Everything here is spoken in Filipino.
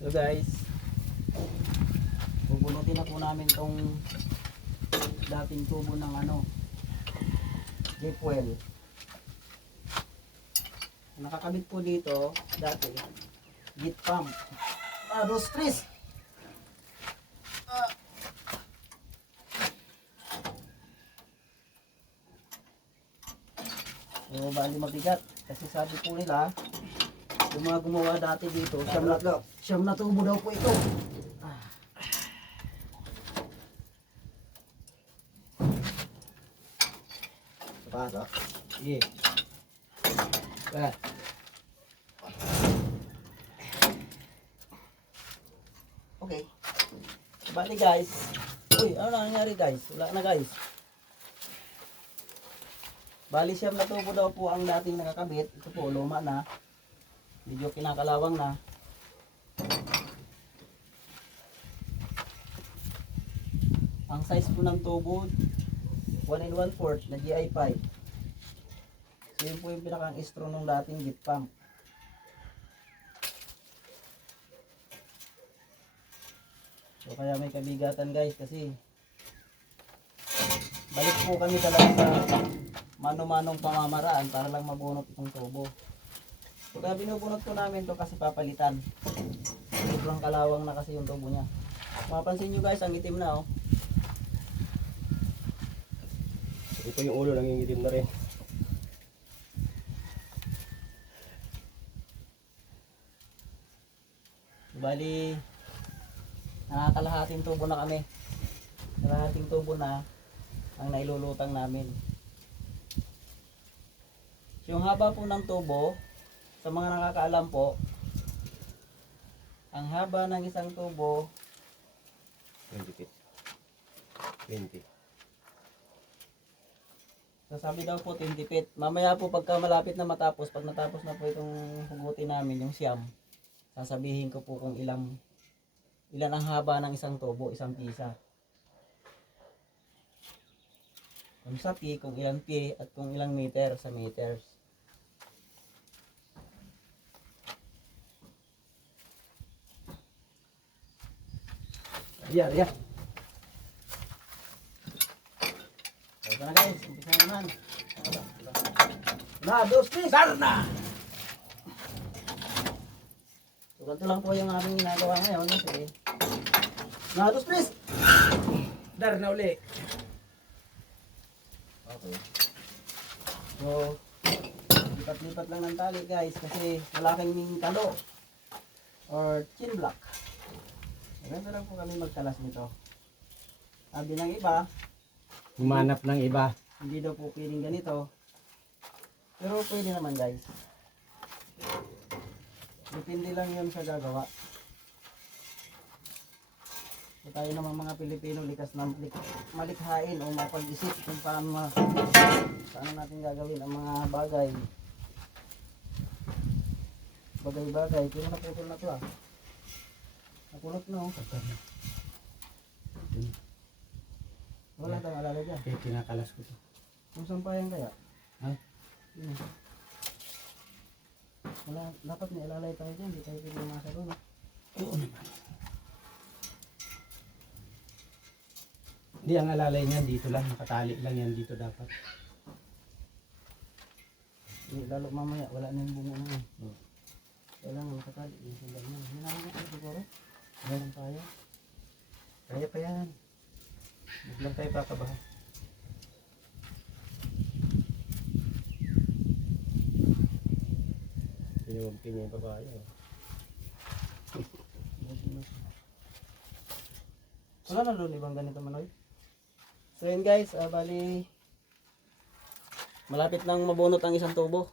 So guys, bubunutin na po namin tong dating tubo ng deep well. Nakakabit po dito dati git pump. Dos Chris. So bali mabigat kasi sabi po nila yung mga gumawa dati dito, siyam na tubo daw po ito. Paano? Sige. Okay. Bali guys. Uy, ano na nangyari guys? Wala na guys. Bali siyam na tubo daw po ang dating nakakabit. Ito po, luma na. Medyo kinakalawang na. Ang size po ng tubo 1 1/4 na GI5. So yun po yung pinakang istro ng dating git pump. So kaya may kabigatan guys kasi balik po kami talaga sa mano-manong pamamaraan para lang mabunot itong tubo. So kaya binubunot po namin to kasi papalitan. Sobrang kalawang na kasi yung tubo niya. Mapapansin nyo guys, ang itim na oh. Ito yung ulo, nangingitim na rin. Bali, nakakalahating tubo na kami. Kalahating tubo na ang nailulutang namin. Yung haba po ng tubo, sa mga nakakaalam po, ang haba ng isang tubo 20 feet. 20. So sabi daw po 20 feet. Mamaya po pagka malapit na matapos, pag natapos na po itong hugutin namin, yung siyam, sasabihin ko po kung ilan ang haba ng isang tubo, isang pisa. Kung sa pi, kung ilang pi, at kung ilang meter sa meters. Yan. Ito na guys, umpisa naman. Na, dos, please! Darna! So, ganito lang po yung aming ginagawa ngayon. Sige. Na, dos, please! Darna uli. Okay. So, lipat-lipat lang ng tali guys kasi wala kaming talo or chin block. Ganito lang po kami magtalas nito. Sabi ng iba, Humanap ng iba. hindi daw po pwedeng ganito. Pero pwede naman guys. Depende lang yun sa gagawa. So, tayo naman mga Pilipino likas na malikhain o mapag-isip kung paano natin gagawin ang mga bagay-bagay. Pero naputol na to ah. Napulot na oh. Wala tayong alalay dyan. Okay, kinakalas ko to. Kung sampayan kaya? Ha? Yun. Wala, dapat may alalay tayo dyan. Hindi tayo pwede masa doon. Oo naman. Hindi, ang alalay niyan dito lang. Nakatali lang yan dito dapat. Hindi, lalo mamaya. Wala na yung bunga na. Kailangan makatali. Yung sila na. Hinala nga siguro. Meron tayo. Kaya pa yan. Huwag lang tayo pakabahan. Pinuwagpin niya yung babae. Wala na doon ibang ganito manoy. So yun guys, bali malapit nang mabunot ang isang tubo.